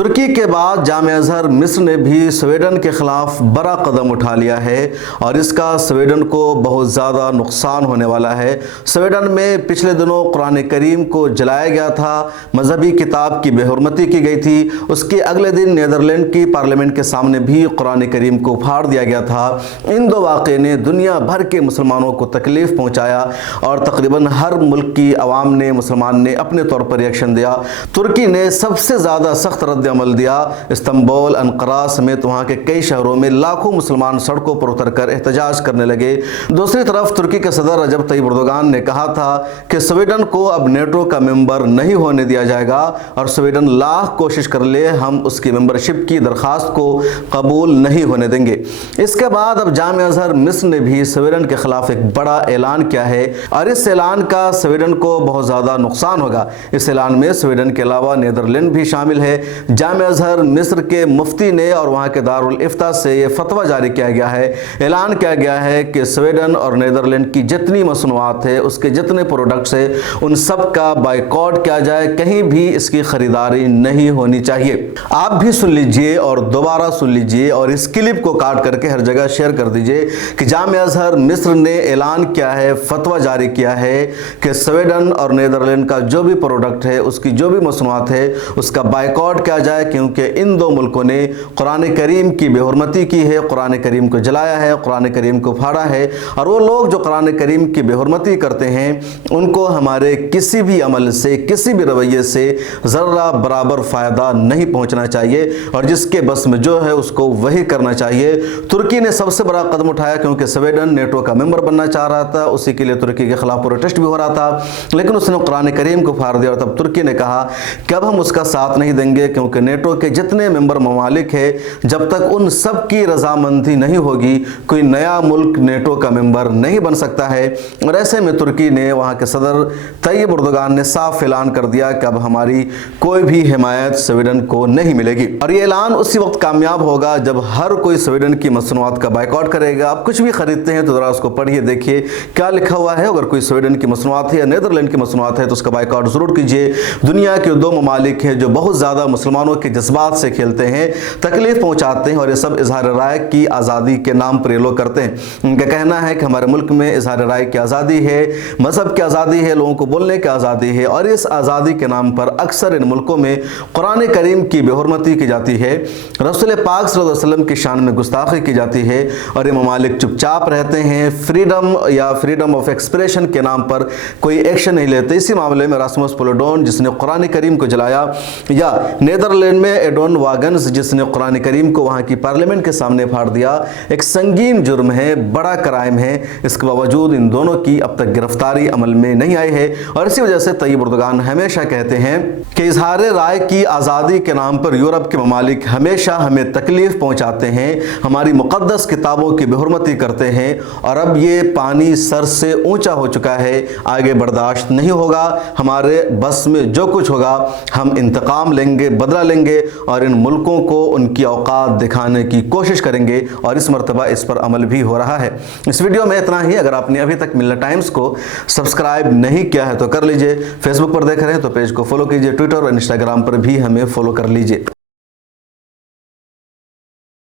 ترکی کے بعد جامعہ ازہر مصر نے بھی سویڈن کے خلاف بڑا قدم اٹھا لیا ہے اور اس کا سویڈن کو بہت زیادہ نقصان ہونے والا ہے۔ سویڈن میں پچھلے دنوں قرآن کریم کو جلایا گیا تھا، مذہبی کتاب کی بے حرمتی کی گئی تھی۔ اس کے اگلے دن نیدرلینڈ کی پارلیمنٹ کے سامنے بھی قرآن کریم کو پھاڑ دیا گیا تھا۔ ان دو واقعے نے دنیا بھر کے مسلمانوں کو تکلیف پہنچایا اور تقریباً ہر ملک کی عوام نے، مسلمان نے اپنے طور پر ریئیکشن دیا۔ ترکی نے سب سے زیادہ سخت رد عمل دیا۔ استنبول، انقرہ سمیت وہاں کے کئی شہروں میں لاکھوں مسلمان سڑکوں پر اتر کر احتجاج کرنے لگے۔ دوسری طرف ترکی کے صدر رجب طیب اردوغان نے کہا تھا کہ سویڈن کو اب نیٹو کا ممبر نہیں ہونے دیا جائے گا اور سویڈن لاکھ کوشش کر لے ہم اس کی ممبرشپ کی درخواست کو قبول نہیں ہونے دیں گے۔ اس کے بعد اب جامعہ ازہر مصر نے بھی سویڈن کے خلاف ایک بڑا اعلان کیا ہے اور اس اعلان کا سویڈن کو بہت زیادہ نقصان ہوگا۔ اس اعلان میں سویڈن کے علاوہ نیدرلینڈ بھی شامل ہے۔ جامعہ ازہر مصر کے مفتی نے اور وہاں کے دارالافتاء سے یہ فتویٰ جاری کیا گیا ہے، اعلان کیا گیا ہے کہ سویڈن اور نیدرلینڈ کی جتنی مصنوعات ہے، اس کے جتنے پروڈکٹس ہیں، ان سب کا بائیکاٹ کیا جائے، کہیں بھی اس کی خریداری نہیں ہونی چاہیے۔ آپ بھی سن لیجئے اور دوبارہ سن لیجئے اور اس کلپ کو کاٹ کر کے ہر جگہ شیئر کر دیجئے کہ جامعہ ازہر مصر نے اعلان کیا ہے، فتویٰ جاری کیا ہے کہ سویڈن اور نیدرلینڈ کا جو بھی پروڈکٹ ہے، اس کی جو بھی مصنوعات ہے، اس کا بائیکاٹ کیا جائے، کیونکہ ان دو ملکوں نے قرآن کریم کی بے حرمتی کی ہے، قرآن کریم کو جلایا ہے، قرآن کریم کو پھاڑا ہے، اور وہ لوگ جو قرآن کریم کی بے حرمتی کرتے ہیں ان کو ہمارے کسی بھی عمل سے، کسی بھی رویے سے ذرہ برابر فائدہ نہیں پہنچنا چاہیے اور جس کے بس میں جو ہے اس کو وہی کرنا چاہیے۔ ترکی نے سب سے بڑا قدم اٹھایا کیونکہ سویڈن نیٹو کا ممبر بننا چاہ رہا تھا، اسی کے لیے ترکی کے خلاف پروٹیسٹ بھی ہو رہا تھا، لیکن اس نے قرآن کریم کو پھاڑ دیا اور تب ترکی نے کہا کہ اب ہم اس کا ساتھ نہیں دیں گے، کیونکہ نیٹو کے جتنے ممبر ممالک ہیں جب تک ان سب کی رضامندی نہیں ہوگی کوئی نیا ملک نیٹو کا ممبر نہیں بن سکتا ہے۔ اور ایسے میں ترکی نے، وہاں کے صدر طیب اردوغان نے صاف اعلان کر دیا کہ اب ہماری کوئی بھی حمایت سویڈن کو نہیں ملے گی، اور یہ اعلان اسی وقت کامیاب ہوگا جب ہر کوئی سویڈن کی مصنوعات کا بائیکاٹ کرے گا۔ آپ کچھ بھی خریدتے ہیں تو ذرا اس کو پڑھیے، دیکھیے کیا لکھا ہوا ہے۔ اگر کوئی سویڈن کی مصنوعات ہے یا نیدرلینڈ کی مصنوعات ہے تو اس کا بائیکاٹ ضرور کیجیے۔ دنیا کے دو ممالک ہیں جو بہت زیادہ مسلمانوں کے جذبات سے کھیلتے ہیں، تکلیف پہنچاتے ہیں، اور یہ سب اظہار رائے کی آزادی کے نام پر یہ لوگ کرتے ہیں۔ ان کا کہنا ہے کہ ہمارے ملک میں اظہار رائے کی آزادی ہے، مذہب کی آزادی ہے، لوگوں کو بولنے کی آزادی ہے، اور اس آزادی کے نام پر اکثر ان ملکوں میں قرآن کریم کی بے حرمتی کی جاتی ہے، رسول پاک صلی اللہ علیہ وسلم کی شان میں گستاخی کی جاتی ہے، اور یہ ممالک چپ چاپ رہتے ہیں، فریڈم آف ایکسپریشن کے نام پر کوئی ایکشن نہیں لیتے۔ اسی معاملے میں راسموس پولوڈون جس نے قرآن کریم کو جلایا، یا نیدرلینڈ میں ایڈون واگنز جس نے قرآن کریم کو وہاں کی پارلیمنٹ کے سامنے پھاڑ دیا، ایک سنگین جرم ہے، بڑا کرائم ہے۔ اس کے باوجود ان دونوں کی اب تک گرفتاری عمل میں نہیں آئی ہے، اور اسی وجہ سے طیب اردوغان ہمیشہ کہتے ہیں کہ اظہار رائے کی آزادی کے نام پر یورپ کے ممالک ہمیشہ ہمیں تکلیف پہنچاتے ہیں، ہماری مقدس کتابوں کی بے حرمتی کرتے ہیں، اور اب یہ پانی سر سے اونچا ہو چکا ہے، آگے برداشت نہیں ہوگا۔ ہمارے بس میں جو کچھ ہوگا ہم انتقام لیں گے، بدلہ لیں گے، اور ان ملکوں کو ان کی اوقات دکھانے کی کوشش کریں گے، اور اس مرتبہ اس پر عمل بھی ہو رہا ہے۔ اس ویڈیو میں اتنا ہی۔ اگر آپ نے ابھی تک ملت ٹائمز کو سبسکرائب نہیں کیا ہے تو کر لیجئے، فیس بک پر دیکھ رہے ہیں تو پیج کو فالو کیجئے، ٹویٹر اور انسٹاگرام پر بھی ہمیں فالو کر لیجئے۔